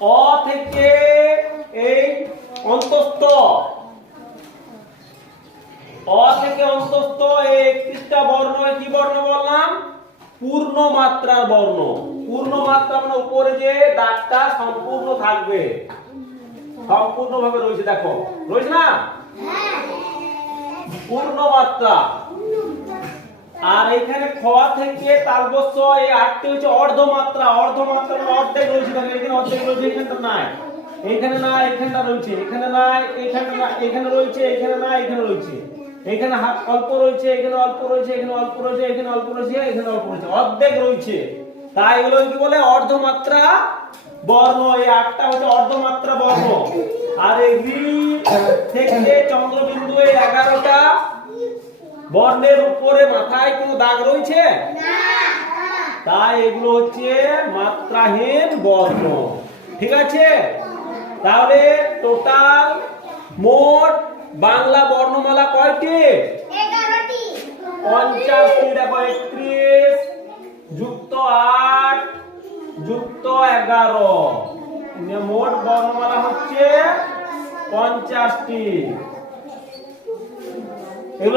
অ থেকে এই অন্তস্থ অ থেকে অন্তস্থ এই 31টা বর্ণ কি বর্ণ বললাম? পূর্ণ মাত্রার বর্ণ। পূর্ণ মাত্রা মানে উপরে যে দাগটা সম্পূর্ণ থাকবে, সম্পূর্ণভাবে রয়েছে, দেখো রয়েছে না? পূর্ণ মাত্রা। আর এখানে খ থেকে তালবস্য এই 8টি হচ্ছে অর্ধমাত্রা। অর্ধমাত্রা মানে অর্ধেক রয়েছে, দেখো এখানে অর্ধেক রয়েছে, এখানটা নাই, এইখানে নাই, এখানটা রয়েছে, এখানে নাই, এখানে না, এখানে রয়েছে, এখানে নাই, এখানে রয়েছে, এখানে অল্প রয়েছে, এখানে অল্প রয়েছে, এখানে অল্প রয়েছে, এখানে অল্প রয়েছে, এখানে অল্প রয়েছে, অর্ধেক রয়েছে। তাই এগুলো কি বলে? অর্ধমাত্রা বর্ণ। এই 8টা হচ্ছে অর্ধমাত্রা বর্ণ। আর এই রি থেকে চন্দ্রবিন্দু এই 11টা বর্ণের উপরে মাথায় কোনো দাগ রয়েছে না, তাই এগুলো হচ্ছে মাত্রাহীন বর্ণ। ঠিক আছে? তাহলে টোটাল মোট বাংলা বর্ণমালা কয়টি? 11টি। 50টি। দেখো 31 যুক্ত 8 যুক্ত 11, মোট বর্ণমালা হচ্ছে 50টি।